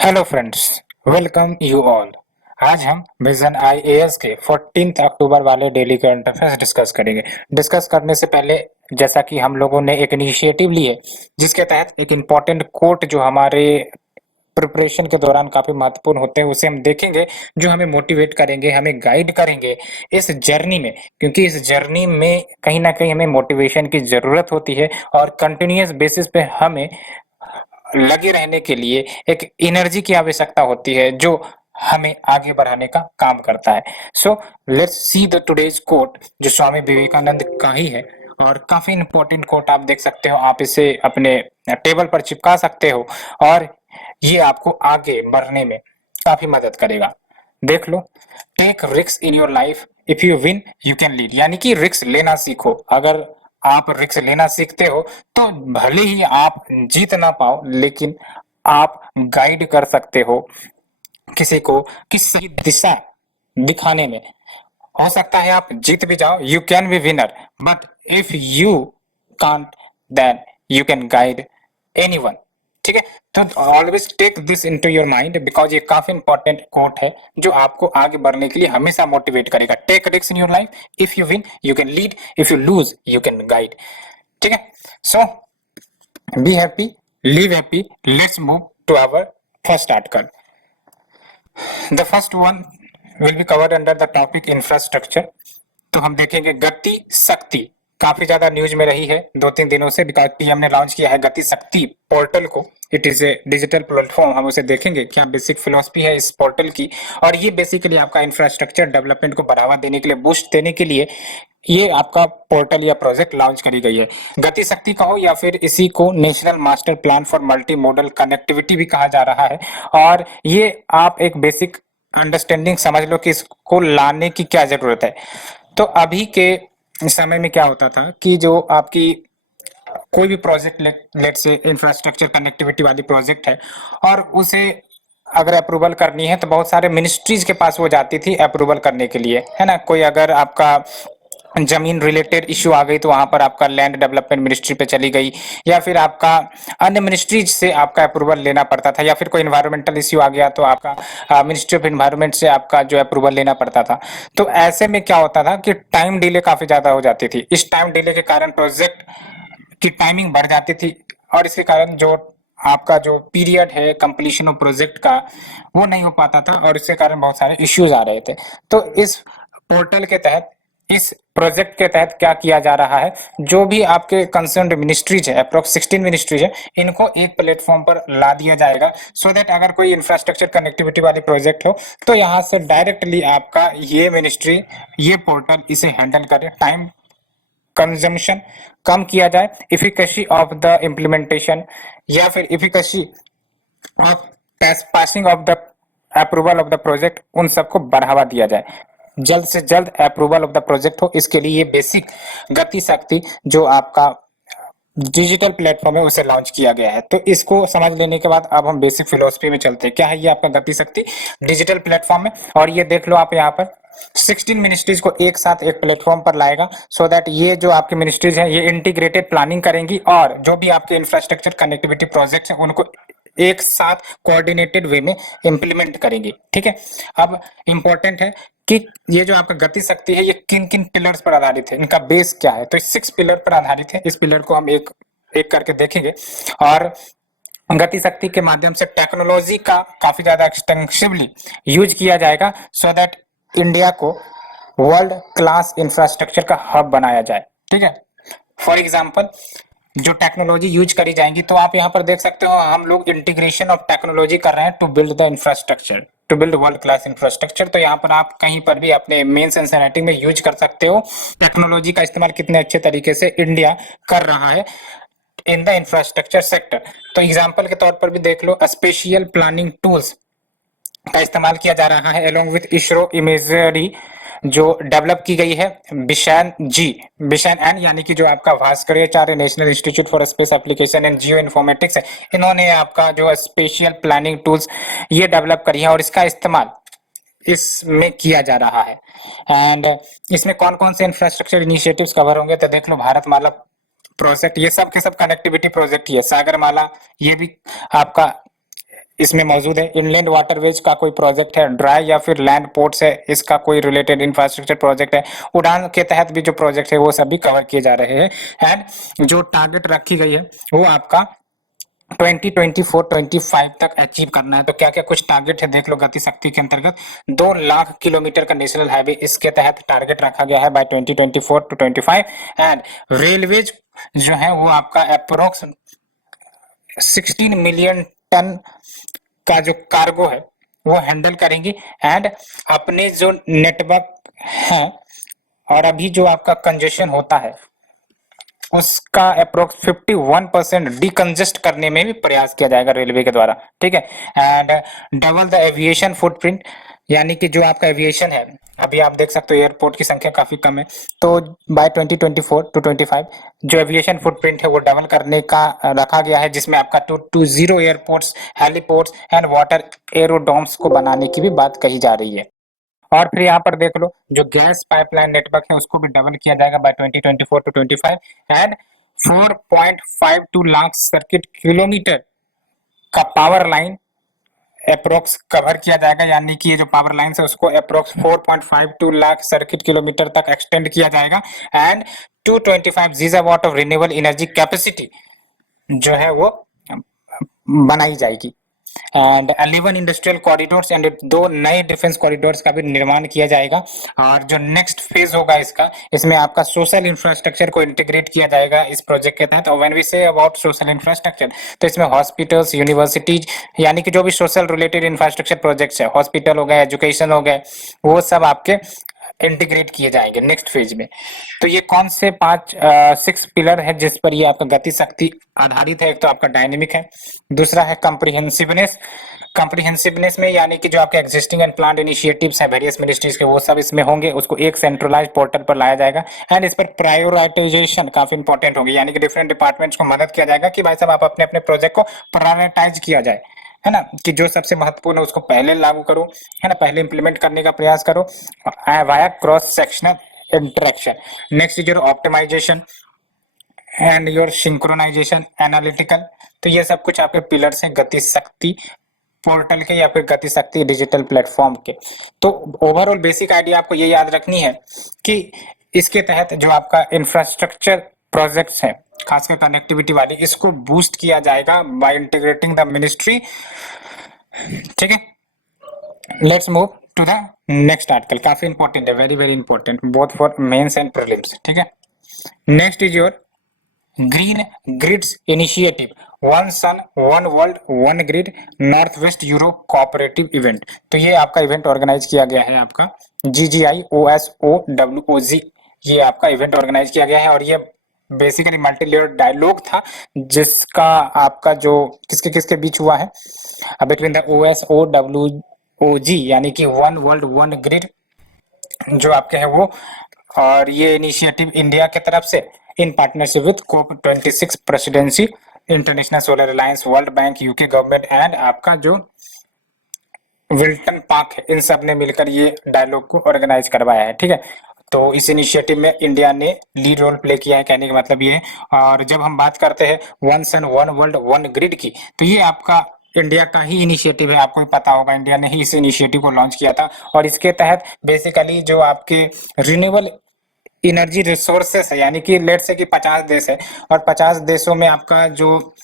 Hello friends, welcome you all. आज हम vision IAS के 14 अक्टूबर वाले डेली करंट अफेयर्स डिस्कस करेंगे। डिस्कस करने से पहले जैसा कि हम लोगों ने एक इनिशिएटिव ली है जिसके तहत एक इम्पॉर्टेंट कोट जो हमारे प्रिपरेशन के दौरान काफी महत्वपूर्ण होते हैं उसे हम देखेंगे, जो हमें मोटिवेट करेंगे, हमें गाइड करेंगे इस जर्नी में। क्योंकि इस जर्नी में कहीं ना कहीं हमें मोटिवेशन की जरूरत होती है और कंटिन्यूअस बेसिस पे हमें लगे रहने के लिए एक एनर्जी की आवश्यकता होती है जो हमें आगे बढ़ाने का काम करता है। So let's see the today's quote जो स्वामी विवेकानंद का ही है और काफी इंपॉर्टेंट कोट। आप देख सकते हो, आप इसे अपने टेबल पर चिपका सकते हो और ये आपको आगे बढ़ने में काफी मदद करेगा। देख लो, take risk in your life, if you win you can lead. यानी कि रिस्क लेना सीखो। अगर आप रिस्क लेना सीखते हो तो भले ही आप जीत ना पाओ लेकिन आप गाइड कर सकते हो किसी को कि सही दिशा दिखाने में। हो सकता है आप जीत भी जाओ, you can be winner, but if you can't then you can guide anyone. ठीक है, तो always take this into your mind because ये काफी इंपॉर्टेंट कोट है जो आपको आगे बढ़ने के लिए हमेशा मोटिवेट करेगा। Take risk in your life, if you win you can lead, if you lose you can guide. ठीक है, so be happy, live happy, let's move to our first article. The first one will be covered under the topic infrastructure. तो हम देखेंगे गति शक्ति, काफी ज्यादा news में रही है 2-3 दिनों से बिकॉज पीएम ने लॉन्च किया है गति शक्ति पोर्टल को। It is a digital platform. हम उसे देखेंगे क्या बेसिक फिलोसफी है इस पोर्टल की, और ये बेसिकली आपका इंफ्रास्ट्रक्चर डेवलपमेंट को बढ़ावा देने के लिए, बूस्ट देने के लिए ये आपका पोर्टल या प्रोजेक्ट लॉन्च करी गई है। गति शक्ति कहो या फिर इसी को national master plan for multi modal connectivity भी कहा जा रहा है। और ये आप एक बेसिक अंडरस्टैंडिंग समझ लो कि इसको लाने की क्या जरूरत है। तो अभी के समय में क्या होता था कि जो आपकी कोई भी प्रोजेक्ट लेट से इंफ्रास्ट्रक्चर कनेक्टिविटी वाली प्रोजेक्ट है और उसे अगर अप्रूवल करनी है तो बहुत सारे मिनिस्ट्रीज के पास वो जाती थी अप्रूवल करने के लिए, है ना। कोई अगर आपका जमीन रिलेटेड इश्यू आ गई तो वहां पर आपका लैंड डेवलपमेंट मिनिस्ट्री पे चली गई, या फिर आपका अन्य मिनिस्ट्रीज से आपका अप्रूवल लेना पड़ता था, या फिर कोई इन्वायरमेंटल इश्यू आ गया तो आपका मिनिस्ट्री ऑफ इन्वायरमेंट से आपका जो अप्रूवल लेना पड़ता था। तो ऐसे में क्या होता था कि टाइम डिले काफी ज्यादा हो जाती थी। इस टाइम डिले के कारण प्रोजेक्ट की टाइमिंग बढ़ जाती थी और इसके कारण जो आपका जो पीरियड है कंप्लीशन ऑफ प्रोजेक्ट का वो नहीं हो पाता था और इसके कारण बहुत सारे इश्यूज आ रहे थे। तो इस पोर्टल के तहत, इस प्रोजेक्ट के तहत क्या किया जा रहा है, जो भी आपके कंसर्न्ड मिनिस्ट्रीज है, अप्रोक्स 16 मिनिस्ट्रीज है, इनको एक प्लेटफॉर्म पर ला दिया जाएगा सो दैट अगर कोई इंफ्रास्ट्रक्चर कनेक्टिविटी वाली प्रोजेक्ट हो तो यहाँ से डायरेक्टली आपका ये मिनिस्ट्री, ये पोर्टल इसे हैंडल करे, टाइम कंजम्पशन कम किया जाए, इफिकेसी ऑफ द इम्प्लीमेंटेशन या फिर efficacy of passing of the approval of the project, उन सबको बढ़ावा दिया जाए, जल्द से जल्द अप्रूवल ऑफ द प्रोजेक्ट हो। इसके लिए ये बेसिक गति शक्ति जो आपका डिजिटल प्लेटफॉर्म है उसे लॉन्च किया गया है। तो इसको समझ लेने के बाद अब हम बेसिक फिलोसफी में चलते हैं। क्या है ये आपका गति शक्ति डिजिटल प्लेटफॉर्म है, और ये देख लो आप यहाँ पर 16 मिनिस्ट्रीज को एक साथ एक प्लेटफॉर्म पर लाएगा सो दैट ये जो आपकी मिनिस्ट्रीज हैं ये इंटीग्रेटेड प्लानिंग करेंगी और जो भी आपके इंफ्रास्ट्रक्चर कनेक्टिविटी प्रोजेक्ट्स हैं उनको एक साथ कोऑर्डिनेटेड वे में इंप्लीमेंट करेंगी। ठीक है, अब इंपॉर्टेंट है कि ये जो आपका गति शक्ति है ये किन किन पिलर्स पर आधारित है, इनका बेस क्या है। तो 6 पिलर पर आधारित है। इस पिलर को हम एक एक करके देखेंगे और गति शक्ति के माध्यम से टेक्नोलॉजी का काफी ज्यादा एक्सटेंसिवली यूज किया जाएगा सो दैट इंडिया को वर्ल्ड क्लास इंफ्रास्ट्रक्चर का हब बनाया जाए। ठीक है, फॉर एग्जाम्पल जो टेक्नोलॉजी यूज करी जाएंगी तो आप यहाँ पर देख सकते हो हम लोग इंटीग्रेशन ऑफ टेक्नोलॉजी कर रहे हैं to build the infrastructure, to build world class infrastructure. तो यहाँ पर आप कहीं पर भी अपने मेंस एंड राइटिंग में यूज कर सकते हो टेक्नोलॉजी का इस्तेमाल कितने अच्छे तरीके से इंडिया कर रहा है इन द इंफ्रास्ट्रक्चर सेक्टर। तो एग्जाम्पल के तौर पर भी देख लो, स्पेशियल प्लानिंग टूल्स का इस्तेमाल किया जा रहा है एलोंग विथ इसरो इमेजरी जो डेवलप की गई है बिशन एन, यानी कि जो आपका Bhaskaracharya national institute for space application and geo informatics है, इन्होंने आपका जो स्पेशियल प्लानिंग टूल्स ये डेवलप करी है और इसका इस्तेमाल इसमें किया जा रहा है। एंड इसमें कौन कौन से इंफ्रास्ट्रक्चर इनिशिएटिव्स कवर होंगे तो देख लो, भारतमाला प्रोजेक्ट, ये सब के सब कनेक्टिविटी प्रोजेक्ट ही है। सागरमाला ये भी आपका इसमें मौजूद है। इनलैंड वाटरवेज का कोई प्रोजेक्ट है, ड्राई या फिर लैंड पोर्ट्स है, इसका कोई रिलेटेड इंफ्रास्ट्रक्चर प्रोजेक्ट है, उड़ान के तहत भी जो प्रोजेक्ट है वो सभी कवर किए जा रहे हैं। एंड जो टारगेट रखी गई है वो आपका 2024-25 तक अचीव करना है। तो क्या क्या कुछ टारगेट है देख लो। गति शक्ति के अंतर्गत 2 लाख किलोमीटर का नेशनल हाईवे इसके तहत टारगेट रखा गया है बाय 2024-25। एंड रेलवेज जो है वो आपका अप्रोक्स 16 मिलियन टन का जो कार्गो है वो हैंडल करेंगी। एंड अपने जो नेटवर्क है और अभी जो आपका कंजेशन होता है उसका अप्रोक्स 51% डिकंजेस्ट करने में भी प्रयास किया जाएगा रेलवे के द्वारा, ठीक है। And double the aviation footprint, यानी कि जो आपका एविएशन है, अभी आप देख सकते हो एयरपोर्ट की संख्या काफी कम है, तो बाय 2024-25 जो एविएशन फुटप्रिंट है वो डबल करने का रखा गया है, जिसमें आपका 220 airports, heliports and water aerodromes को बनाने की भी बात कही जा रही है। और फिर यहाँ पर देख लो जो गैस पाइपलाइन नेटवर्क है उसको भी डबल किया जाएगा by 2024-25। And 4.52 lakh circuit kilometre का पावर लाइन अप्रोक्स कवर किया जाएगा, यानी कि ये जो पावर लाइन है उसको अप्रोक्स 4.52 लाख सर्किट किलोमीटर तक एक्सटेंड किया जाएगा। And 225 gigawatt of renewable energy capacity जो है वो बनाई जाएगी। एंड 11 इंडस्ट्रियल कॉरिडोर्स एंड 2 नए डिफेंस कॉरिडोर्स का भी निर्माण किया जाएगा। और जो नेक्स्ट फेज होगा इसका, इसमें आपका सोशल इंफ्रास्ट्रक्चर को इंटीग्रेट किया जाएगा इस प्रोजेक्ट के तहत। और when we say about social infrastructure, तो इसमें हॉस्पिटल्स, यूनिवर्सिटीज, यानी कि जो भी सोशल रिलेटेड इंफ्रास्ट्रक्चर प्रोजेक्ट्स है, हॉस्पिटल हो गए, एजुकेशन हो गए, वो सब आपके इंटीग्रेट किए जाएंगे नेक्स्ट फेज में। तो ये कौन से 6 पिलर है जिस पर ये आपका गति शक्ति आधारित है? एक तो आपका डायनेमिक है, दूसरा है कॉम्प्रिहेंसिवनेस। कॉम्प्रिहेंसिवनेस में यानी कि जो आपके एग्जिस्टिंग एंड प्लान्ड इनिशिएटिव्स है वेरियस मिनिस्ट्रीज के, वो सब इसमें होंगे, उसको एक सेंट्रलाइज पोर्टल पर लाया जाएगा। एंड इस पर प्रायोरिटाइजेशन काफी इंपॉर्टेंट होगी, यानी कि डिफरेंट डिपार्टमेंट्स को मदद किया जाएगा कि भाई साहब आप अपने अपने प्रोजेक्ट को प्रायोरिटाइज किया जाए, है ना, कि जो सबसे महत्वपूर्ण है उसको पहले लागू करो, है ना, पहले इंप्लीमेंट करने का प्रयास करो via cross sectional interaction. Next is your optimisation and your synchronisation analytical. तो ये सब कुछ आपके पिलर्स हैं गति शक्ति पोर्टल के या फिर गति शक्ति डिजिटल प्लेटफॉर्म के। तो ओवरऑल बेसिक आइडिया आपको ये याद रखनी है कि इसके तहत जो आपका इंफ्रास्ट्रक्चर प्रोजेक्ट्स है, खासकर कनेक्टिविटी वाली, इसको बूस्ट किया जाएगा बाय इंटीग्रेटिंग द मिनिस्ट्री, ठीक है। Let's move to the next article, काफी इंपॉर्टेंट है, very very important both for mains and prelims, ठीक है। Next is your green grids initiative, one sun one world one grid north west Europe cooperative event. तो ये आपका event organise किया गया है आपका GGIOSOWOG, ये आपका इवेंट ऑर्गेनाइज किया गया है। और ये बेसिकली मल्टी लेयर डायलॉग था जिसका आपका जो किसके किसके बीच हुआ है बिटवीन द OSOWOG, यानी कि वन वर्ल्ड वन ग्रिड जो आपके है वो, और ये इनिशिएटिव इंडिया की तरफ से in partnership with COP26 presidency, international solar alliance, world bank, UK government and आपका जो विल्टन पार्क है, इन सब ने मिलकर ये डायलॉग को ऑर्गेनाइज करवाया है, ठीक है। तो इस इनिशिएटिव में इंडिया ने लीड रोल प्ले किया है, कहने का मतलब ये है। और जब हम बात करते हैं one sun one world one grid की, तो ये आपका इंडिया का ही इनिशिएटिव है, आपको भी पता होगा, इंडिया ने ही इस इनिशिएटिव को लॉन्च किया था। और इसके तहत बेसिकली जो आपके रिन्यूएबल एनर्जी रिसोर्सेस है, यानी कि लेट से कि 50 देश है और 50 देशों में आपका जो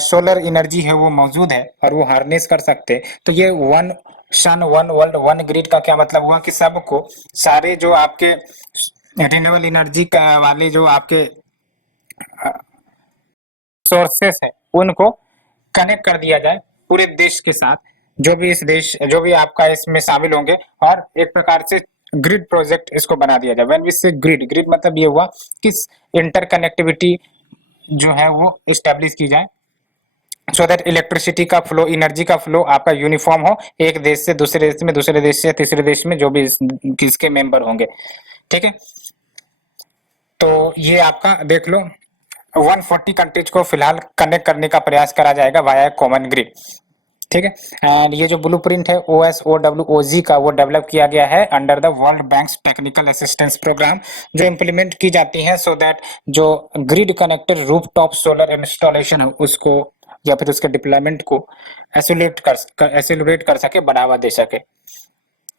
सोलर एनर्जी है वो मौजूद है और वो हार्नेस कर सकते हैं। तो ये one sun one world one grid का क्या मतलब हुआ कि सबको, सारे जो आपके रिन्यूएबल एनर्जी का वाले जो आपके सोर्सेस है उनको कनेक्ट कर दिया जाए पूरे देश के साथ, जो भी इस देश जो भी आपका इसमें शामिल होंगे, और एक प्रकार से ग्रिड प्रोजेक्ट इसको बना दिया जाए। व्हेन वी से ग्रिड, ग्रिड मतलब ये हुआ कि इंटरकनेक्टिविटी जो है वो इस्टेब्लिश की जाए, सो दैट इलेक्ट्रिसिटी का फ्लो, एनर्जी का फ्लो आपका यूनिफॉर्म हो, एक देश से दूसरे देश में, दूसरे देश से तीसरे देश में, जो भी किसके मेंबर होंगे, ठीक है। तो ये आपका देख लो 140 कंट्रीज को फिलहाल कनेक्ट करने का प्रयास करा जाएगा वाया कॉमन ग्रिड, ठीक है। एंड ये जो ब्लूप्रिंट है OSOWOG का, वो डेवलप किया गया है under the World Bank's technical assistance programme, जो इंप्लीमेंट की जाती है सो दैट जो grid connected rooftop solar installation है उसको या फिर उसके डिप्लॉयमेंट को एसिलरेट कर सके, बढ़ावा दे सके।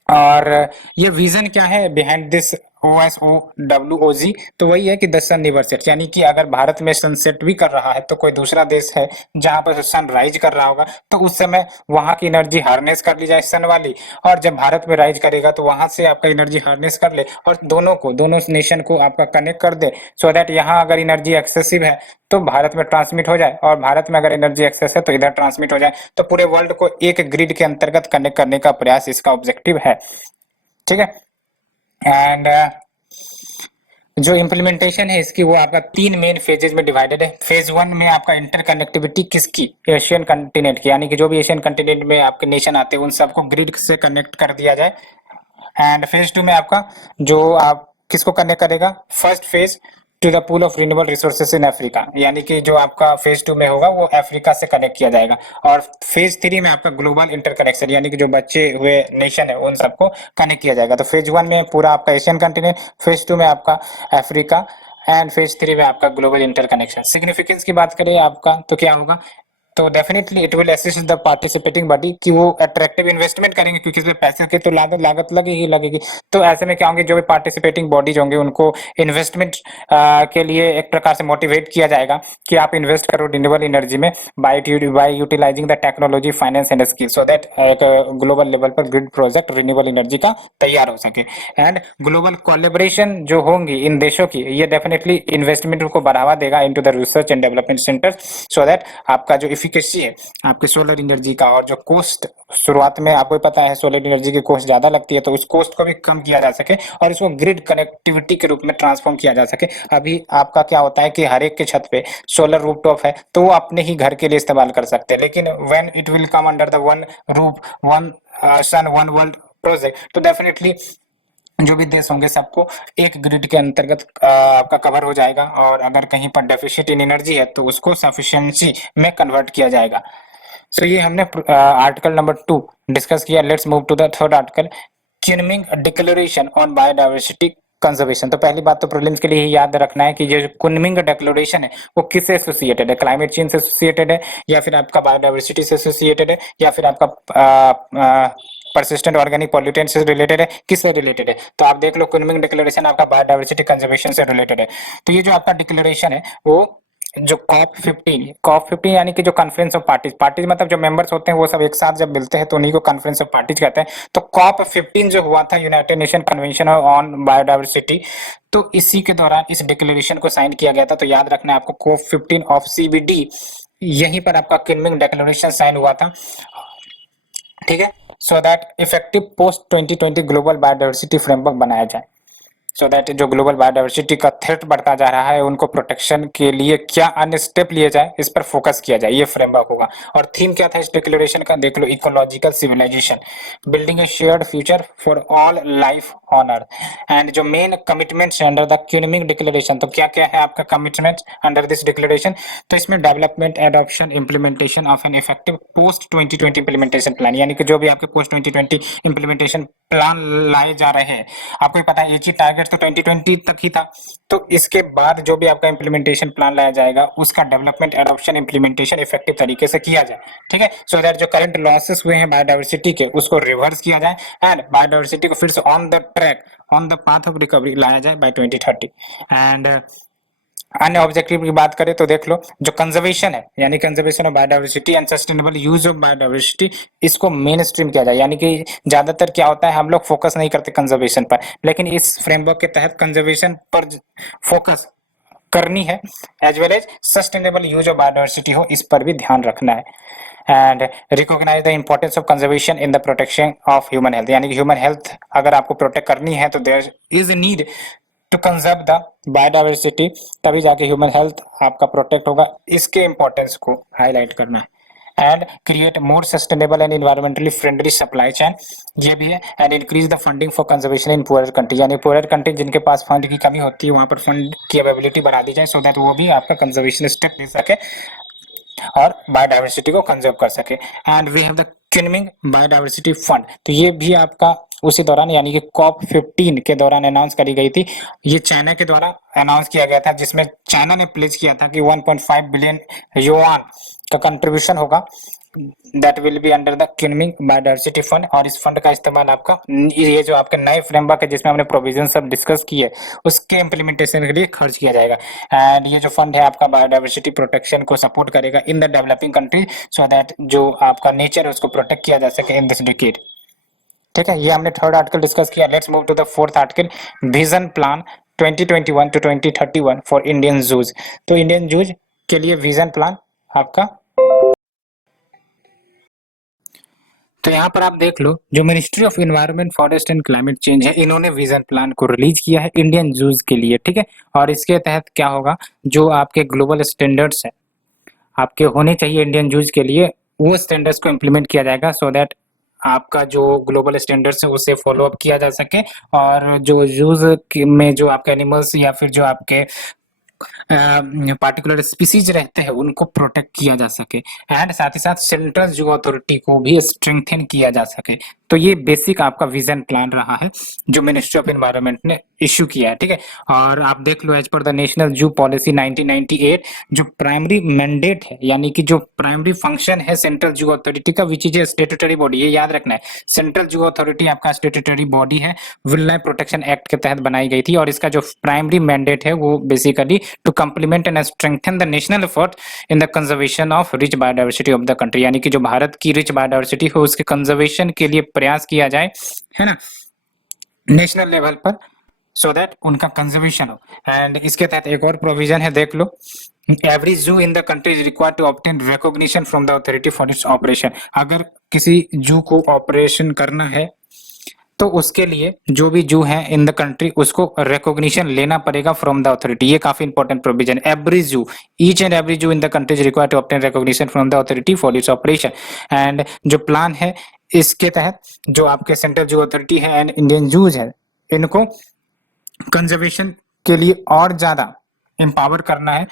और ये विजन क्या है बिहाइंड दिस OSOWOG, तो वही है कि द सन नेवर सेट्स, यानी कि अगर भारत में सनसेट भी कर रहा है तो कोई दूसरा देश है जहां पर सन राइज कर रहा होगा, तो उस समय वहां की एनर्जी हार्नेस कर ली जाए सन वाली, और जब भारत में राइज करेगा तो वहां से आपका एनर्जी हार्नेस कर ले और दोनों नेशन को आपका कनेक्ट कर दे, सो दैट यहाँ अगर एनर्जी एक्सेसिव है तो भारत में ट्रांसमिट हो जाए, और भारत में अगर एनर्जी एक्सेस है तो इधर ट्रांसमिट हो जाए, तो पूरे वर्ल्ड को एक ग्रिड के अंतर्गत कनेक्ट करने का प्रयास इसका ऑब्जेक्टिव है। ठीक है। एंड जो इम्प्लीमेंटेशन है इसकी वो आपका 3 मेन फेजेज में डिवाइडेड है। फेज 1 में आपका इंटरकनेक्टिविटी किसकी, एशियन कंटिनेंट की, यानी कि जो भी एशियन कंटिनेंट में आपके नेशन आते हैं उन सबको ग्रिड से कनेक्ट कर दिया जाए। एंड फेज 2 में आपका जो आप किसको कनेक्ट करेगा, first phase two the pool of renewable resources in Africa, यानी कि जो आपका फेज 2 में होगा वो अफ्रीका से कनेक्ट किया जाएगा। और फेज 3 में आपका ग्लोबल इंटरकनेक्शन, यानी कि जो बचे हुए नेशन है उन सबको कनेक्ट किया जाएगा। तो फेज 1 में पूरा आपका एशियन कंटिनेंट, फेज 2 में आपका अफ्रीका, एंड फेज 3 में आपका ग्लोबल इंटरकनेक्शन। सिग्निफिकेंस की बात करें आपका तो क्या होगा, तो definitely it will assist the participating body कि वो अट्रैक्टिव इन्वेस्टमेंट करेंगे, क्योंकि इसमें पैसे की तो लागत लगेगी। तो ऐसे में क्या होंगे, जो भी पार्टिसिपेटिंग बॉडीज होंगे उनको इन्वेस्टमेंट के लिए एक प्रकार से मोटिवेट किया जाएगा कि आप इन्वेस्ट करो रिन्यूएबल एनर्जी में by utilising the technology, finance and skill, so that एक ग्लोबल लेवल पर ग्रिड प्रोजेक्ट रिन्यूएबल एनर्जी का तैयार हो सके। एंड ग्लोबल कोलैबोरेशन जो होंगी इन देशों की, ये डेफिनेटली इन्वेस्टमेंट को बढ़ावा देगा into the research and development centre, so that आपका जो एफिशिएंसी है आपके सोलर एनर्जी का, और जो कॉस्ट शुरुआत में आपको पता है सोलर एनर्जी की कॉस्ट ज्यादा लगती है, तो उस कॉस्ट को भी कम किया जा सके और इसको ग्रिड कनेक्टिविटी के रूप में ट्रांसफॉर्म किया जा सके। अभी आपका क्या होता है कि हर एक के छत पे सोलर रूफटॉप है तो वो अपने ही घर के लिए इस्तेमाल कर सकते हैं, लेकिन when it will come under the one roof one sun one world project, तो डेफिनेटली जो भी देश होंगे सबको एक ग्रिड के अंतर्गत आपका कवर हो जाएगा, और अगर कहीं पर डेफिशिएंट इन एनर्जी है तो उसको सफिशिएंसी में कन्वर्ट किया जाएगा। सो ये हमने आर्टिकल नंबर 2 डिस्कस किया। Let's move to the third article, Kunming declaration on biodiversity conservation. तो पहली बात तो प्रीलिम्स के लिए ही याद रखना है कि ये जो कुनमिंग डिक्लेरेशन है वो किससे एसोसिएटेड है, क्लाइमेट चेंज से एसोसिएटेड है, या फिर आपका बायोडाइवर्सिटी से एसोसिएटेड है, या फिर आपका परसिस्टेंट ऑर्गेनिक पॉल्यूटेंट से रिलेटेड है, किससे रिलेटेड है। तो आप देख लो कुनमिंग डिक्लेरेशन आपका बायोडाइवर्सिटी कंजर्वेशन से रिलेटेड है। तो ये जो आपका डिक्लेरेशन है वो जो कॉप 15 यानी कि जो कॉन्फ्रेंस ऑफ पार्टीज मतलब जो मेंबर्स होते हैं वो सब एक साथ जब मिलते हैं तो उन्हीं को कॉन्फ्रेंस ऑफ पार्टीज कहते हैं। तो कॉप 15 जो हुआ था United nation convention on biodiversity, तो इसी के दौरान इस डिक्लेरेशन को साइन किया गया था। तो याद रखना है आपको कॉप 15 ऑफ CBD, यहीं पर आपका कुनमिंग डिक्लेरेशन साइन हुआ था। ठीक है, so that effective post 2020 global biodiversity framework बनाया जाए, सो दैट जो ग्लोबल बायोडाइवर्सिटी का थ्रेट बढ़ता जा रहा है उनको प्रोटेक्शन के लिए क्या अन्य स्टेप लिए जाए इस पर फोकस किया जाए, ये फ्रेमवर्क होगा। और थीम क्या था इस डिक्लेरेशन का, देख लो, ecological civilisation, building a shared future for all life on earth. And जो मेन कमिटमेंट्स है अंडर द क्यूनिमिंग डिक्लेरेशन, तो क्या क्या है आपका कमिटमेंट अंडर दिस डिक्लेरेशन, तो इसमें development, adoption, implementation of an effective post 2020 implementation plan, यानी कि जो भी आपके पोस्ट 2020 इंप्लीमेंटेशन प्लान लाए जा रहे हैं, आपको पता है एक ही टारगेट तो 2020 तक ही था, तो इसके बाद जो भी आपका इंप्लीमेंटेशन प्लान लाया जाएगा उसका डेवलपमेंट, एडॉप्शन, इंप्लीमेंटेशन इफेक्टिव तरीके से किया जाए। ठीक है, सो दैट जो करंट लॉसेस हुए हैं बायोडाइवर्सिटी के उसको रिवर्स किया जाए एंड बायोडाइवर्सिटी को फिर से on the track, on the path of recovery लाया जाए बाय 2030। एंड अन्य ऑब्जेक्टिव की बात करें तो देख लो, जो कंजर्वेशन है यानी conservation of biodiversity and sustainable use of biodiversity, इसको मेन स्ट्रीम किया जाए। यानी कि ज्यादातर क्या होता है हम लोग फोकस नहीं करते कंजर्वेशन पर, लेकिन इस फ्रेमवर्क के तहत कंजर्वेशन पर फोकस करनी है, as well as sustainable use of biodiversity हो, इस पर भी ध्यान रखना है। And recognise the importance of conservation in the protection of human health, यानी कि ह्यूमन हेल्थ अगर आपको प्रोटेक्ट करनी है तो there is a need to conserve the biodiversity, तभी जाके ह्यूमन हेल्थ आपका प्रोटेक्ट होगा, इसके इंपॉर्टेंस को हाईलाइट करना है। And create more sustainable and environmentally friendly supply chain, ये भी है। And increase the funding for conservation in poor country, यानी पुअर कंट्री जिनके पास फंड की कमी होती है वहां पर फंड की अवेलेबिलिटी बढ़ा दी जाए, सो दैट वो भी आपका कंजर्वेशन स्टेप ले सके और बायोडाइवर्सिटी को कंजर्व कर सके। And we have the Kunming biodiversity fund, तो ये भी आपका उसी दौरान यानी कि COP 15 के दौरान अनाउंस करी गई थी। ये चाइना के द्वारा अनाउंस किया गया था, जिसमें चाइना ने प्लेज किया था कि 1.5 बिलियन युआन का कंट्रीब्यूशन होगा, that will be under the Kunming biodiversity fund. और इस फंड का इस्तेमाल आपका ये जो आपके नए फ्रेमवर्क है जिसमें हमने प्रोविजन सब डिस्कस किए उसके इम्प्लीमेंटेशन के लिए खर्च किया जाएगा। एंड ये जो फंड है आपका बायोडायवर्सिटी प्रोटेक्शन को सपोर्ट करेगा in the developing country, so that जो आपका नेचर है उसको प्रोटेक्ट किया जा सके इन दिस डिकेड। ठीक है, ये हमने थर्ड आर्टिकल डिस्कस किया। Let's move to the fourth article, vision plan 2021 to 2031 for Indian zoos. तो इंडियन जूज के लिए विजन प्लान आपका, तो यहाँ पर आप देख लो, जो ministry of environment forest and climate change है, इन्होंने विजन प्लान को रिलीज किया है इंडियन जूज के लिए। ठीक है, और इसके तहत क्या होगा, जो आपके ग्लोबल स्टैंडर्ड्स है आपके होने चाहिए इंडियन जूज के लिए, वो स्टैंडर्ड्स को इम्प्लीमेंट किया जाएगा, सो दैट आपका जो ग्लोबल स्टैंडर्ड्स है उसे फॉलो अप किया जा सके, और जो जूज में जो आपके एनिमल्स या फिर जो आपके पार्टिकुलर स्पीसीज रहते हैं उनको प्रोटेक्ट किया जा सके, एंड साथ ही साथ सेंट्रल जू अथॉरिटी को भी स्ट्रेंथन किया जा सके। तो ये बेसिक आपका विजन प्लान रहा है जो मिनिस्ट्री ऑफ एनवायरनमेंट ने इश्यू किया है। ठीक है, और आप देख लो, एज पर द नेशनल जू पॉलिसी 1998, जो प्राइमरी मैंडेट है यानी कि जो प्राइमरी फंक्शन है सेंट्रल जू अथॉरिटी का, which is a statutory body, ये याद रखना है, सेंट्रल जू अथॉरिटी आपका स्टेट्यूटरी बॉडी है, वाइल्ड लाइफ प्रोटेक्शन एक्ट के तहत बनाई गई थी, और इसका जो प्राइमरी मैंडेट है वो basically to complement and strengthen the national effort in the conservation of rich biodiversity of the country, यानी कि जो भारत की रिच बायोडायवर्सिटी हो उसके कंजर्वेशन के लिए प्रयास किया जाए, है ना, नेशनल लेवल पर, सो दैट उनका कंजर्वेशन हो। एंड इसके तहत एक और प्रोविजन है, देख लो, every zoo in the country is required to obtain recognition from the authority for its operation. अगर किसी जू को ऑपरेशन करना है तो उसके लिए जो भी जू है इन द कंट्री उसको रिकॉग्निशन लेना पड़ेगा फ्रॉम द अथॉरिटी। ये काफी important provision, every zoo, each and every zoo in the country is required to obtain recognition from the authority for its operation. And जो plan है इसके तहत जो आपके सेंट्रल जू अथॉरिटी है एंड इंडियन जूज है, इनको कंजर्वेशन के लिए और ज्यादा एम्पावर करना है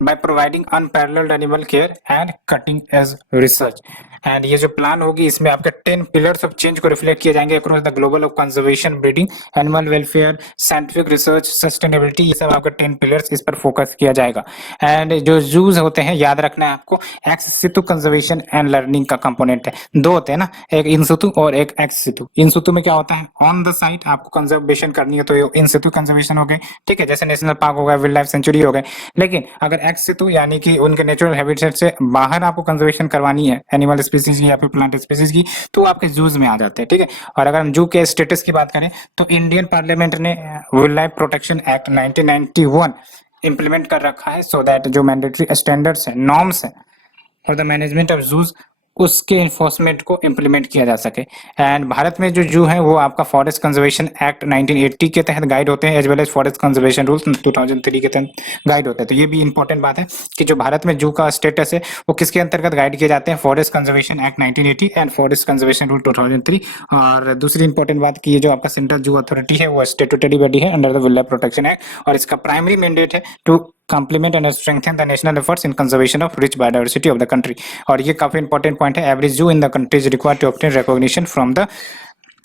by providing unparalleled animal care and cutting edge research। And ये जो प्लान होगी इसमें आपके 10 पिलर्स ऑफ चेंज को रिफ्लेक्ट किए जाएंगे across the global of conservation, breeding, animal welfare, scientific research, sustainability, ये सब आपके 10 पिलर्स, इस पर फोकस किया जाएगा। एंड जो जूज होते हैं याद रखना है आपको, एक्स सितु कंजर्वेशन एंड लर्निंग का कंपोनेंट है, दो होते हैं ना, एक इन सितु और एक एक्स सितु। इन सितु में क्या होता है, ऑन द साइट आपको कंजर्वेशन करनी है तो इन सितु कंजर्वेशन हो गए, ठीक है, जैसे नेशनल पार्क हो गया, वाइल्ड लाइफ सेंचुरी हो गए। लेकिन अगर एक्स सितु यानी कि उनके नेचुरल हैबिटेट से बाहर आपको कंजर्वेशन करवानी है एनिमल स्पीसीज की या फिर प्लांट स्पीसीज की, तो आपके जूज में आ जाते हैं। ठीक है, और अगर हम जू के स्टेटस की बात करें तो इंडियन पार्लियामेंट ने wild life protection act 1991 implement कर रखा है, सो दैट जो मैंडेटरी स्टैंडर्ड्स है, नॉर्म्स है फॉर द मैनेजमेंट ऑफ जूज, उसके इन्फोर्समेंट को इम्प्लीमेंट किया जा सके। एंड भारत में जो जू है वो आपका फॉरेस्ट कंजर्वेशन एक्ट 1980 के तहत गाइड होते हैं, as well as forest conservation rules 2003 के तहत गाइड होते हैं। तो ये भी इंपॉर्टेंट बात है कि जो भारत में जू का स्टेटस है वो किसके अंतर्गत गाइड किए जाते हैं, forest conservation act 1980 and forest conservation rule 2003। और दूसरी इंपॉर्टेंट बात की ये जो आपका सेंट्रल जू अथॉरिटी है वो स्टेट्यूटरी बॉडी है under the wild life protection act, और इसका प्राइमरी मैंडेट है to complement and strengthen the national efforts in conservation of rich biodiversity of the country। और ये काफी इंपॉर्टेंट पॉइंट है, every zoo in the country is required to obtain recognition from the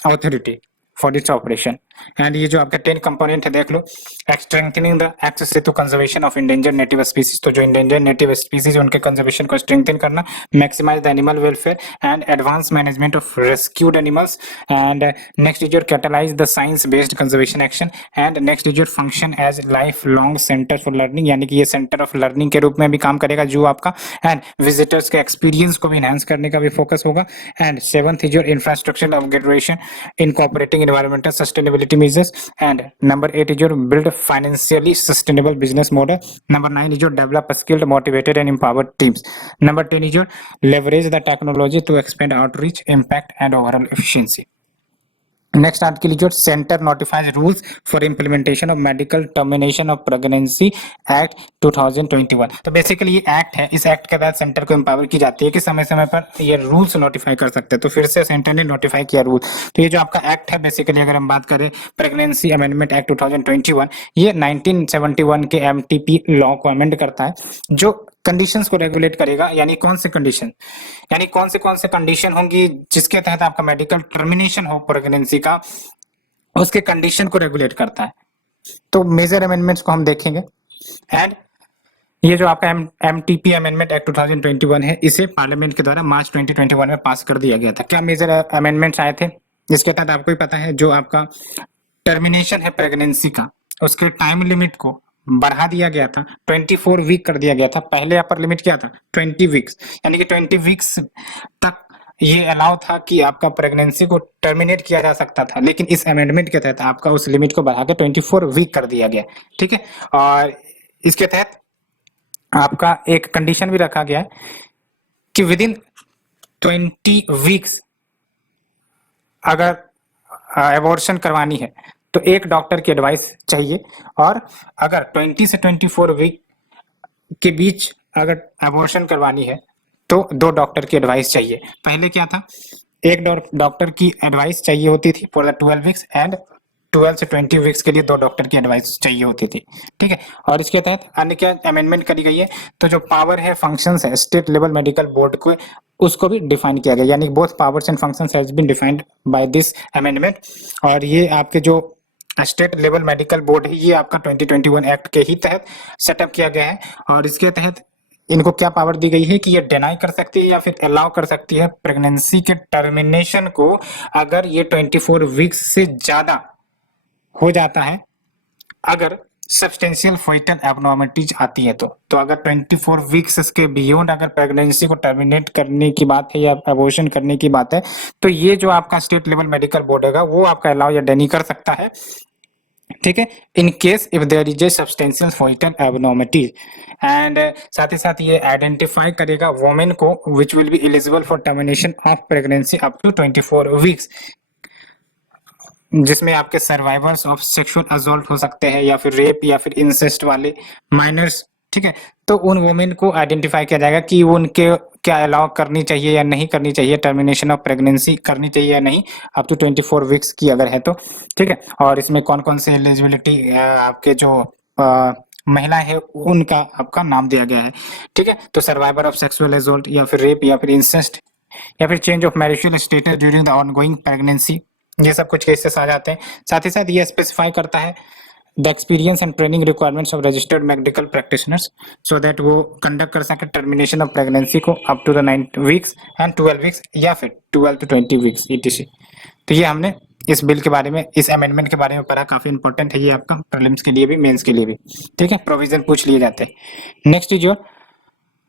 authority for its operation. And ये जो आपका 10 component है देख लो, strengthening the access to conservation of endangered native species, तो जो इंडेंजर्ड नेटिव स्पीसीज उनके कंजर्वेशन को स्ट्रेंथन करना, maximise the animal welfare and advance management of rescued animals. And next is your catalyse the science based conservation action. And next is your function as life long centre for learning, यानी कि ये centre of learning के रूप में भी काम करेगा जू आपका, एंड विजिटर्स के एक्सपीरियंस को भी एनहांस करने का भी फोकस होगा। And 7th is your infrastructure upgradation incorporating environmental sustainability measures, and number 8 is your build financially sustainable business model, number 9 is your develop skilled motivated and empowered teams, number 10 is your leverage the technology to expand outreach impact and overall efficiency। Next article जो centre notifies rules for implementation of medical termination of pregnancy act 2021। तो basically ये act है, इस act के तहत centre को empower की जाती है कि समय समय पर ये रूल्स नोटिफाई कर सकते हैं। तो फिर से सेंटर ने नोटिफाई किया रूल। तो ये जो आपका एक्ट है बेसिकली अगर हम बात करें प्रेगनेंसी अमेंडमेंट एक्ट 2021, ये 1971 के MTP लॉ को अमेंड करता है, जो कंडीशंस को रेगुलेट करेगा। यानी कौन से कंडीशन, यानी कौन से कंडीशन होंगी जिसके तहत आपका मेडिकल टर्मिनेशन हो प्रेगनेंसी का, उसके कंडीशन को रेगुलेट करता है। तो मेजर अमेंडमेंट्स को हम देखेंगे। एंड ये जो आपका एमटीपी अमेंडमेंट एक्ट 2021 है, इसे पार्लियामेंट के द्वारा मार्च 2021 में पास कर दिया गया था। क्या मेजर अमेंडमेंट्स आए थे इसके तहत आपको ही पता है। जो आपका टर्मिनेशन है प्रेगनेंसी का, उसके टाइम लिमिट को बढ़ा दिया गया था, 24 वीक कर दिया गया था। पहले अपर लिमिट क्या था, 20 वीक्स, यानी कि 20 वीक्स तक ये अलाउ था कि आपका प्रेगनेंसी को टर्मिनेट किया जा सकता था। लेकिन इस अमेंडमेंट के तहत आपका उस लिमिट को बढ़ा के 24 वीक कर दिया गया। ठीक है, और इसके तहत आपका एक कंडीशन भी रखा गया है कि विद इन 20 वीक्स अगर एबॉर्शन करवानी है तो एक डॉक्टर की एडवाइस चाहिए, और अगर 20 से 24 वीक के बीच अगर एबॉर्शन करवानी है तो 2 डॉक्टर की एडवाइस चाहिए। पहले क्या था, एक डॉक्टर की एडवाइस चाहिए होती थी फॉर द 12 वीक्स, एंड 12 से 20 वीक्स के लिए 2 डॉक्टर की एडवाइस चाहिए होती थी। ठीक है, और इसके तहत अन्य क्या अमेंडमेंट करी गई है, तो जो पावर है, फंक्शंस है स्टेट लेवल मेडिकल बोर्ड को, उसको भी डिफाइन किया गया। यानी both powers and functions has been defined by this amendment. और ये आपके जो स्टेट लेवल मेडिकल बोर्ड है, ये आपका 2021 एक्ट के ही तहत सेटअप किया गया है। और इसके तहत इनको क्या पावर दी गई है कि ये डिनाई कर सकती है या फिर अलाउ कर सकती है प्रेगनेंसी के टर्मिनेशन को, अगर ये 24 वीक्स से ज्यादा हो जाता है, अगर सब्सटेंशियल फोइटल एबनॉर्मलिटीज आती है तो अगर 24 वीक्स के बियॉन्ड अगर प्रेगनेंसी को टर्मिनेट करने की बात है या एबॉर्शन करने की बात है, तो ये जो आपका स्टेट लेवल मेडिकल बोर्ड होगा वो आपका अलाउ या डिनाई कर सकता है। ठीक है, in case if there is a substantial foetal abnormalities. And साथ ही साथ ये आइडेंटिफाई करेगा वोमेन को which will be eligible for termination of pregnancy up to 24 weeks, जिसमें आपके सर्वाइवर्स ऑफ सेक्सुअल असॉल्ट हो सकते हैं, या फिर रेप या फिर इंसेस्ट वाले माइनर्स। ठीक है, तो उन वुमेन को आइडेंटिफाई किया जाएगा कि उनके क्या अलाउ करनी चाहिए या नहीं करनी चाहिए, टर्मिनेशन ऑफ प्रेगनेंसी करनी चाहिए या नहीं, अप टू 24 वीक्स की अगर है तो। ठीक है, और इसमें कौन कौन से एलिजिबिलिटी आपके जो महिला है उनका आपका नाम दिया गया है। ठीक है, तो सर्वाइवर ऑफ सेक्सुअल असॉल्ट या फिर रेप या फिर इंसेस्ट या फिर change of marital status during the ongoing pregnancy, ये सब कुछ केसेस आ जाते हैं। साथ ही साथ ये स्पेसिफाई करता है the experience and training requirements of registered medical practitioners so that वो कंडक्ट कर सके टर्मिनेशन ऑफ प्रेगनेंसी को up to the 9 weeks and 12 weeks या फिर 12 टू 20 वीक्स ईटीसी। तो ये हमने इस बिल के बारे में, इस अमेंडमेंट के बारे में पढ़ा, काफी इंपॉर्टेंट है ये आपका प्रीलिम्स के लिए भी, मेंस के लिए भी। ठीक है, प्रोविजन पूछ लिए जाते हैं। Next is your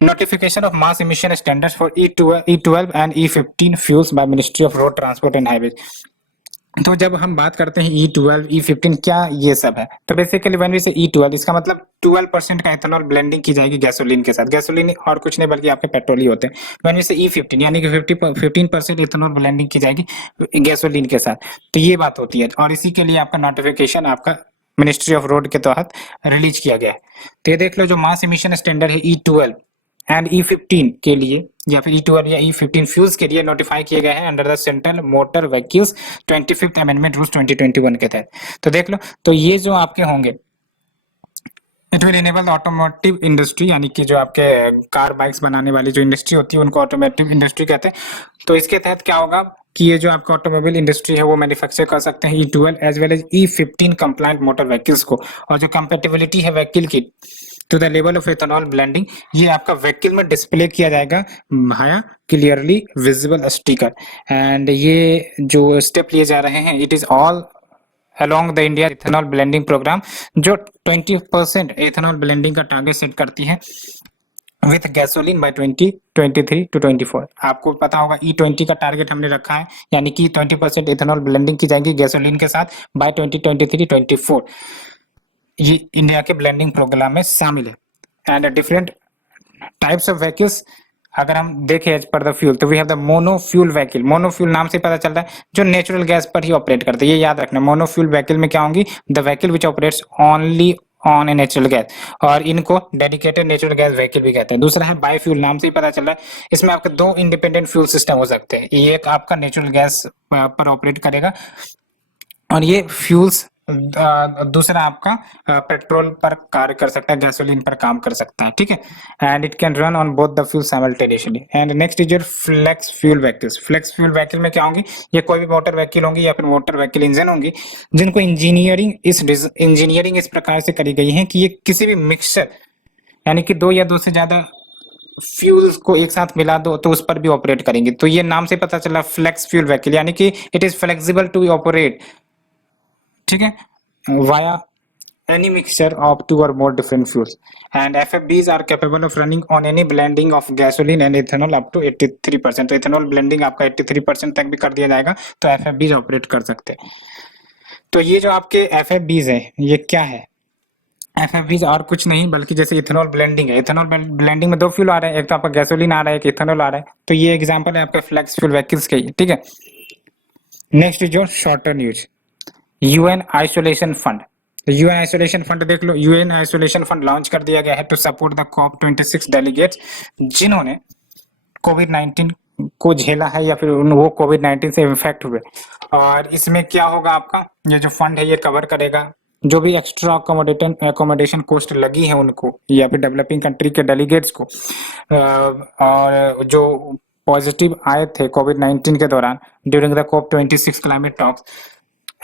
notification of mass emission standards for E12 and E15 fuels by Ministry of Road Transport and Highways। तो जब हम बात करते हैं E12, E15 क्या ये सब है, तो बेसिकली व्हेन वी से E12 इसका मतलब 12% का एथेनॉल ब्लेंडिंग की जाएगी गैसोलीन के साथ। गैसोलीन और कुछ नहीं बल्कि आपके पेट्रोल ही होते हैं। व्हेन वी से E15 यानी कि 15% एथेनॉल ब्लेंडिंग की जाएगी गैसोलीन के साथ। तो ये बात होती है, और इसी के लिए आपका नोटिफिकेशन आपका मिनिस्ट्री ऑफ रोड के तहत रिलीज किया गया है। तो ये देख लो, जो मास इमिशन स्टैंडर्ड है E12 एंड E15 के लिए, या फिर E12 या E15 फ्यूल्स के लिए नोटिफाई किए गए हैं under the central motor vehicles 25th amendment rules 2021 के तहत। तो देख लो, तो ये जो आपके होंगे, it will enable the automotive industry, यानी कि जो आपके कार बाइक्स बनाने वाली जो इंडस्ट्री होती है उनको ऑटोमोटिव इंडस्ट्री कहते हैं। तो इसके तहत क्या होगा कि ये जो आपका ऑटोमोबाइल इंडस्ट्री है वो मैन्युफैक्चर कर सकते हैं E12 as well as E15 compliant motor vehicles को। और जो कंपैटिबिलिटी है व्हीकल की to the level of ethanol blending, ये आपका व्हीकल में डिस्प्ले किया जाएगा भाया क्लियरली विजिबल स्टिकर। एंड ये जो स्टेप लिए जा रहे हैं, it is all along the India ethanol blending program, जो 20% एथेनॉल ब्लेंडिंग का टारगेट सेट करती है विथ गैसोलीन बाय 2023 टू 24। आपको पता होगा E20 का टारगेट हमने रखा है, यानी कि 20% एथेनॉल ब्लेंडिंग की जाएगी गैसोलीन के साथ बाय 2023-24। ये इंडिया के ब्लेंडिंग प्रोग्राम में शामिल है। And different types of vehicles अगर हम देखें एज पर द फ्यूल, तो वी हैव द मोनोफ्यूल व्हीकल। मोनोफ्यूल नाम से पता चल रहा है जो नेचुरल गैस पर ही ऑपरेट करते हैं, ये याद रखना। मोनोफ्यूल व्हीकल में क्या होंगी, the vehicle which operates only on a natural gas, और इनको डेडिकेटेड नेचुरल गैस व्हीकल भी कहते हैं। दूसरा है बायोफ्यूल, नाम से ही पता चल रहा है इसमें आपके 2 इंडिपेंडेंट फ्यूल सिस्टम हो सकते हैं। एक आपका नेचुरल गैस पर ऑपरेट करेगा, और ये फ्यूल्स दूसरा आपका पेट्रोल पर कार्य कर सकता है, गैसोलीन पर काम कर सकता है, ठीक है। And it can run on both the fuel simultaneously. And next is your flex fuel vehicles. Flex fuel vehicle में क्या होंगी, ये कोई भी मोटर व्हीकल होंगी या फिर मोटर व्हीकल इंजन होंगी, जिनको इंजीनियरिंग इस प्रकार से करी गई है कि ये किसी भी मिक्सचर यानी कि दो या दो से ज्यादा फ्यूल्स को एक साथ मिला दो तो उस पर भी ऑपरेट करेंगे। तो ये नाम से पता चला फ्लेक्स फ्यूल व्हीकल, यानी कि it is flexible to operate, ठीक है, via any mixture of two or more different fuels. And FFBs are capable of running on any blending of gasoline and ethanol up to 83%। तो ethanol blending आपका 83% तक भी कर दिया जाएगा तो FFBs ऑपरेट कर सकते हैं। तो ये जो आपके FFBs है ये क्या है, FFBs और कुछ नहीं बल्कि जैसे इथेनॉल ब्लेंडिंग है, इथेनॉल ब्लेंडिंग में दो फ्यूल आ रहे हैं, एक तो आपका गैसोलीन आ रहा है, एक इथेनॉल आ रहा है। तो ये एग्जांपल है आपका फ्लेक्स फ्यूल व्हीकल्स के, ठीक है। नेक्स्ट जो shorter news, UN isolation fund. UN isolation fund देख लो, यूएन आइसोलेशन फंड लॉन्च कर दिया गया है to support the COP26 delegates जिन्होंने कोविड-19 को झेला है या फिर वो कोविड-19 से इन्फेक्ट हुए। और इसमें क्या होगा आपका, ये जो फंड है ये कवर करेगा जो भी एक्स्ट्रा अकोमोडेशन कॉस्ट लगी है उनको या फिर डेवलपिंग कंट्री के डेलीगेट्स को, और जो पॉजिटिव आए थे कोविड-19 के दौरान during the COP26 climate talks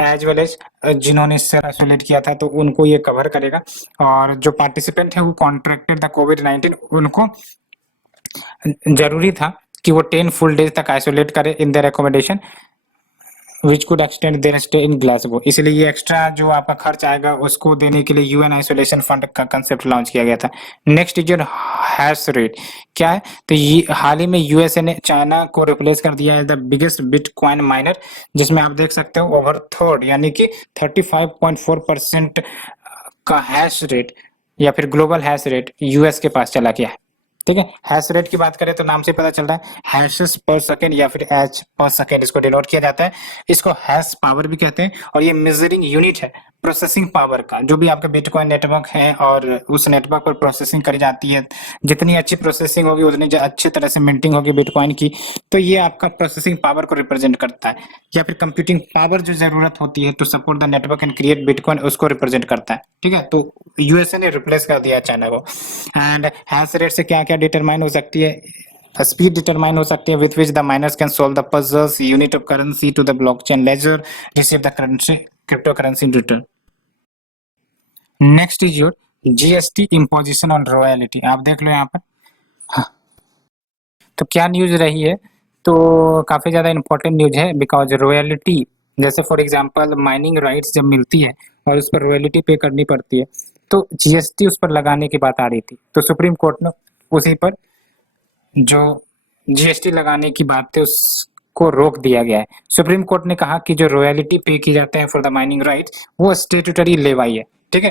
as well as जिन्होंने इससे आइसोलेट किया था, तो उनको ये कवर करेगा। और जो पार्टिसिपेंट है वो कॉन्ट्रैक्टेड द कोविड-19 उनको जरूरी था कि वो 10 फुल डेज तक आइसोलेट करे in their accommodation which could extend their stay in Glasgow. इसलिए ये एक्स्ट्रा जो आपका खर्च आएगा उसको देने के लिए यूएन आइसोलेशन फंड का कंसेप्ट लॉन्च किया गया था। Next is your hash rate, क्या है, तो ये हाल ही में यूएसए ने चाइना को रिप्लेस कर दिया है द बिगेस्ट बिटकॉइन माइनर, जिसमें आप देख सकते हो ओवर थर्ड यानी कि 35.4% का हैश रेट या फिर ग्लोबल हैश रेट यूएस के पास चला गया है, ठीक है। हैश रेट की बात करें तो नाम से पता चल रहा है हैशेस पर सेकंड या फिर एच पर सेकंड इसको डिनोट किया जाता है। इसको हैश पावर भी कहते हैं और ये मेजरिंग यूनिट है प्रोसेसिंग पावर का। जो भी आपका बिटकॉइन नेटवर्क है और उस नेटवर्क पर प्रोसेसिंग करी जाती है, जितनी अच्छी प्रोसेसिंग होगी उतनी अच्छी तरह से मिंटिंग होगी बिटकॉइन की, तो ये आपका प्रोसेसिंग पावर को रिप्रेजेंट करता है, या फिर कंप्यूटिंग पावर जो जरूरत होती है to support the network and create bitcoin उसको रिप्रेजेंट करता है, ठीक है। तो यूएसए ने रिप्लेस कर दिया चाइना को। एंड हैश रेट से क्या क्या डिटरमाइन हो सकती है, स्पीड डिटरमाइन हो सकती है with which the miners can solve the puzzles, unit of currency to the blockchain ledger, receive the currency crypto currency in return. Next is your GST imposition on royalty. आप देख लो यहाँ पर, हाँ। तो क्या न्यूज रही है, तो काफी ज्यादा इंपॉर्टेंट न्यूज है बिकॉज रॉयल्टी जैसे फॉर एग्जांपल माइनिंग राइट्स जब मिलती है और उस पर रॉयल्टी पे करनी पड़ती है तो जीएसटी उस पर लगाने की बात आ रही थी। तो सुप्रीम कोर्ट ने उसी पर जो जीएसटी लगाने की बात थी उसको रोक दिया गया है। सुप्रीम कोर्ट ने कहा कि जो रॉयल्टी पे की जाते हैं फॉर द माइनिंग राइट्स वो स्टेट्यूटरी लेवाई है, ठीक है।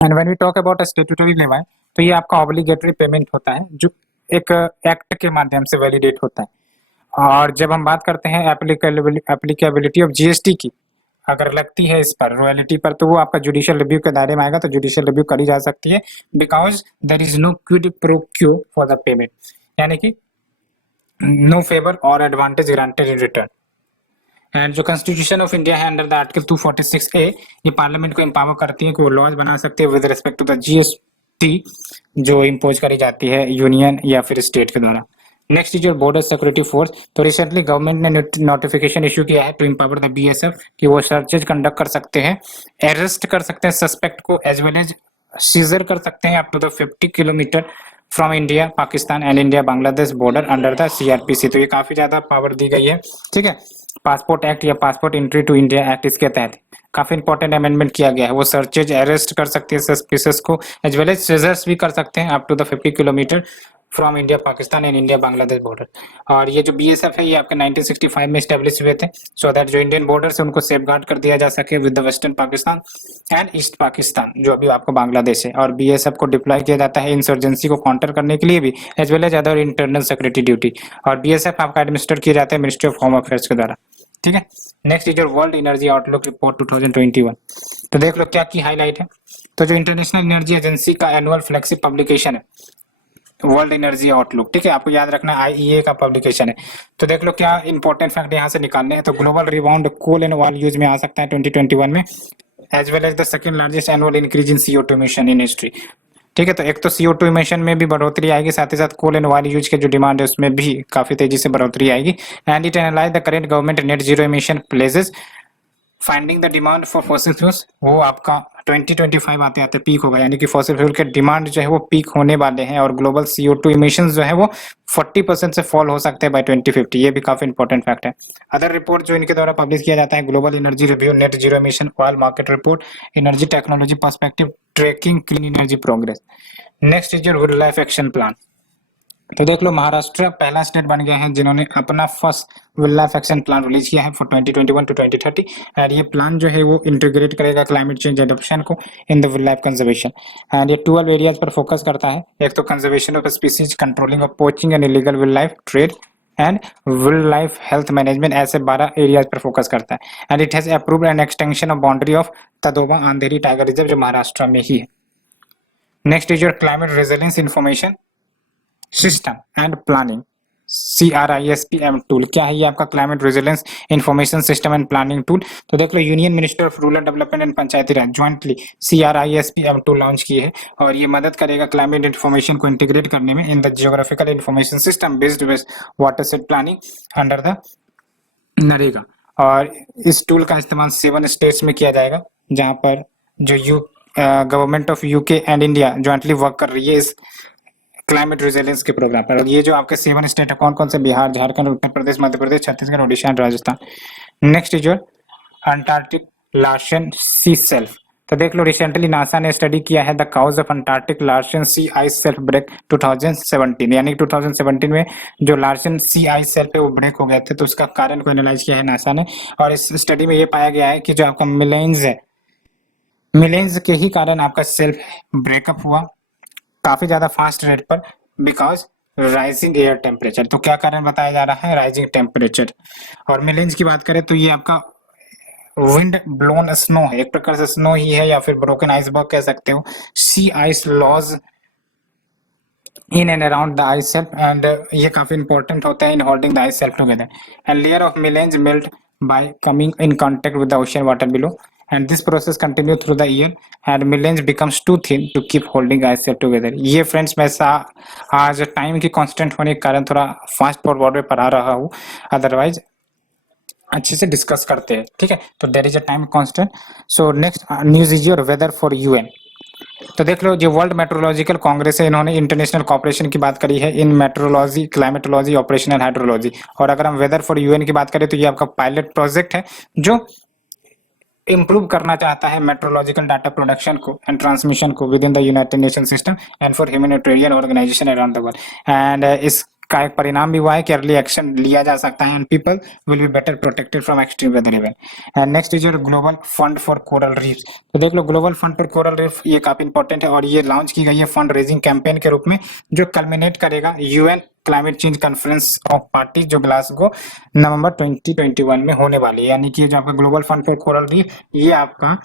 And when we talk about statutory levy तो ये आपका ऑब्लिगेटरी पेमेंट होता है जो एक एक्ट के माध्यम से वैलिडेट होता है। और जब हम बात करते हैं एप्लीकेबिलिटी ऑफ जीएसटी की, अगर लगती है इस पर रॉयल्टी पर तो वो आपका जुडिशियल रिव्यू के दायरे में आएगा, तो जुडिशियल रिव्यू करी जा सकती है because there is no quid pro quo for the payment, यानी कि नो फेवर और advantage granted in return. And जो कॉन्स्टिट्यूशन ऑफ इंडिया है अंडर द आर्टिकल 246A ये पार्लियामेंट को एम्पावर करती है कि वो लॉज बना सकते हैं with respect to the GST जो इम्पोज करी जाती है यूनियन या फिर स्टेट के द्वारा। Next is your Border Security Force. तो रिसेंटली गवर्नमेंट ने नोटिफिकेशन इशू किया है टू एम्पावर द बीएसएफ कि वो सर्चेज कंडक्ट कर सकते हैं, अरेस्ट कर सकते हैं सस्पेक्ट को, एज वेल एज सीजर कर सकते हैं up to the 50 kilometre from India Pakistan and India Bangladesh border under the CrPC. तो ये काफी ज्यादा पावर दी गई है, ठीक है। पासपोर्ट एक्ट या passport entry to India act इसके तहत काफी इंपॉर्टेंट अमेंडमेंट किया गया है। वो सर्चेज अरेस्ट कर सकते हैं सस्पिशियस को, एज वेल एज सीजर्स भी कर सकते हैं up to the 50 kilometre from India Pakistan and India Bangladesh border. और ये जो बीएसएफ है ये आपके 1965 में स्टैब्लिश हुए थे सो दैट जो इंडियन बॉर्डर है उनको सेफगार्ड कर दिया जा सके with the western Pakistan and east Pakistan जो अभी आपको बांग्लादेश है। और बीएसएफ को डिप्लॉय किया जाता है इंसर्जेंसी को काउंटर करने के लिए भी, as well as other internal security duty. और बीएसएफ आपका एडमिनिस्टर किया जाता है मिनिस्ट्री ऑफ होम अफेयर्स के द्वारा, ठीक है। Next is your world energy outlook report 2021। तो देख लो क्या की हाईलाइट है। तो जो इंटरनेशनल एनर्जी एजेंसी का एनुअल फ्लैगशिप पब्लिकेशन है वर्ल्ड एनर्जी आउटलुक, ठीक है, आपको याद रखना आईईए का पब्लिकेशन है। तो देख लो क्या इंपॉर्टेंट फैक्ट यहाँ से निकालने हैं। तो global rebound coal and oil use में आ सकता है 2021 में, as well as the second largest annual increase in CO2 emission in history. ठीक है, तो एक तो CO2 इमिशन में भी बढ़ोतरी आएगी, साथ ही साथ कोल एंड ऑयल यूज के जो डिमांड है उसमें भी काफी तेजी से बढ़ोतरी आएगी। And it analyse the current government net zero emission places finding the demand for fossil fuels, वो आपका 2025 आते आते पीक होगा, यानी कि फॉसिल फ्यूल के डिमांड जो है वो पीक होने वाले हैं, और ग्लोबल CO2 इमिशंस जो है वो 40% से फॉल हो सकते हैं बाय 2050। ये भी काफी इंपॉर्टेंट फैक्ट है। अदर रिपोर्ट जो इनके द्वारा पब्लिश किया जाता है, global energy review, net zero emission oil market report, energy technology perspective, tracking clean energy progress. Next is your good life action plan. तो देख लो महाराष्ट्र पहला स्टेट बन गया है जिन्होंने अपना first will life action plan release किया है फॉर 2021 टू 2030। एंड ये प्लान जो है वो इंटीग्रेट करेगा क्लाइमेट चेंज एडॉप्शन को in the will life conservation. And ये 12 एरियाज पर फोकस करता है। एक तो conservation of species, controlling of poaching and illegal will life trade, and will life health management, ऐसे 12 एरियाज पर फोकस करता है। And it has approved N extension of boundary of Tadoba Andhari tiger reserve, जो महाराष्ट्र में ही है। Next is your climate resilience information system and planning, CRISPM tool. क्या है ये आपका climate resilience information system and planning tool. तो देख लो union minister of rural development and Panchayati Raj jointly CRISPM tool launch की है, और ये मदद करेगा क्लाइमेट इंफॉर्मेशन को इंटीग्रेट करने में in the geographical information system based water set planning under the NREGA. और इस टूल का इस्तेमाल 7 स्टेट्स में किया जाएगा, जहां पर जो government of UK and India jointly work कर रही है इस क्लाइमेट रेजिलियंस के प्रोग्राम पर। और ये जो आपके 7 स्टेट है कौन कौन से, Bihar, Jharkhand, Uttar Pradesh, Madhya Pradesh, Chhattisgarh, Odisha and Rajasthan. Next is your Antarctic Larsen C shelf. तो देख लो रिसेंटली नासा ने स्टडी किया है the cause of Antarctic Larsen C ice shelf break 2017, यानी 2017 में जो लार्सन सी आइस सेल्फ है वो ब्रेक हो गए थे, तो उसका कारण को एनालाइज किया है नासा ने। और इस स्टडी में ये पाया गया है कि जो आपका मिलेंस है, मिलेंस के ही कारण आपका सेल्फ ब्रेकअप हुआ काफी ज्यादा फास्ट रेट पर, बिकॉज राइजिंग एयर टेम्परेचर। तो क्या कारण बताया जा रहा है, राइजिंग टेम्परेचर। और मिलेंस की बात करें तो ये आपका विंड ब्लोन स्नो है, एक प्रकार से स्नो ही है या फिर ब्रोकन आइसबर्ग कह सकते हो। Sea ice lodges in and around the ice shelf, and ये काफी इंपॉर्टेंट होता है in holding the ice shelf together. And layer of melange melt by coming in contact with the ocean water below, and this process continue through the year and millions becomes too thin to keep holding ice shelf together। ये friends मैं आज time की constant होने के कारण थोड़ा fast forward में पढ़ा रहा हूँ, अदरवाइज अच्छे से डिस्कस करते हैं, ठीक है। तो there is a time constant. So next news is your weather for UN। तो देख लो जो वर्ल्ड मेट्रोलॉजिकल कांग्रेस है, इन्होंने इंटरनेशनल कॉपरेशन की बात करी है इन मेट्रोलॉजी, क्लाइमेटोलॉजी, ऑपरेशनल हाइड्रोलॉजी। और अगर हम वेदर फॉर UN की बात करें तो ये आपका पायलट प्रोजेक्ट है जो इम्प्रूव करना चाहता है मेट्रोलॉजिकल डाटा प्रोडक्शन को एंड ट्रांसमिशन को with in the united nation system and for humanitarian organization around the world. And इसका एक परिणाम भी हुआ है कि अर्ली एक्शन लिया जा सकता है and people will be better protected from extreme weather event. And next is your global fund for coral reef. तो देख लो global fund for coral reef ये काफी इंपॉर्टेंट है, और ये लॉन्च की गई है फंड रेजिंग कैंपेन के रूप में, जो कल्मिनेट करेगा UN climate change conference of party जो ग्लासगो नवंबर 2021 में होने वाली है। यानी कि जो आपका global fund for coral reef ये आपका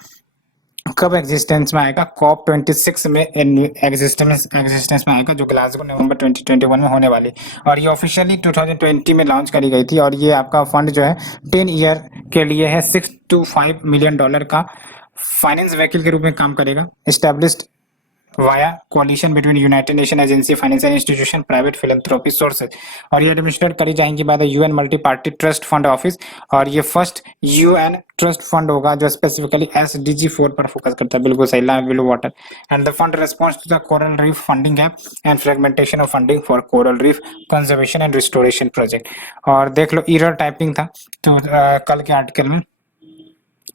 कब एग्जिस्टेंस में आएगा, COP26 में एग्जिस्टेंस में आएगा, जो ग्लासगो नवंबर 2021 में होने वाली। और ये ऑफिशियली 2020 में लॉन्च करी गई थी। और ये आपका फंड जो है 10 ईयर के लिए है, $6 to $5 मिलियन का फाइनेंस व्हीकल के रूप में काम करेगा, established via coalition between united nation agency, financial institution, private philanthropy sources. और ये एडमिनिस्ट्रेट करी जाएंगी by the UN multi party trust fund office. और ये फर्स्ट UN ट्रस्ट फंड होगा जो स्पेसिफिकली SDG 4 पर फोकस करता है, बिल्कुल सही, land below water. And the fund response to the coral reef funding gap and fragmentation of funding for coral reef conservation and restoration project. और देख लो error typing था तो कल के आर्टिकल में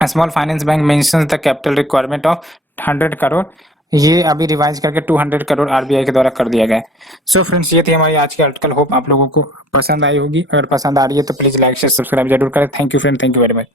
small finance bank mentions the capital requirement of 100 crore, ये अभी revise करके 200 करोड़ RBI के द्वारा कर दिया गया है। सो फ्रेंड्स ये थी हमारी आज की आर्टिकल, होप आप लोगों को पसंद आई होगी। अगर पसंद आ रही है तो प्लीज लाइक शेयर सब्सक्राइब जरूर करें। Thank you friend, thank you very much.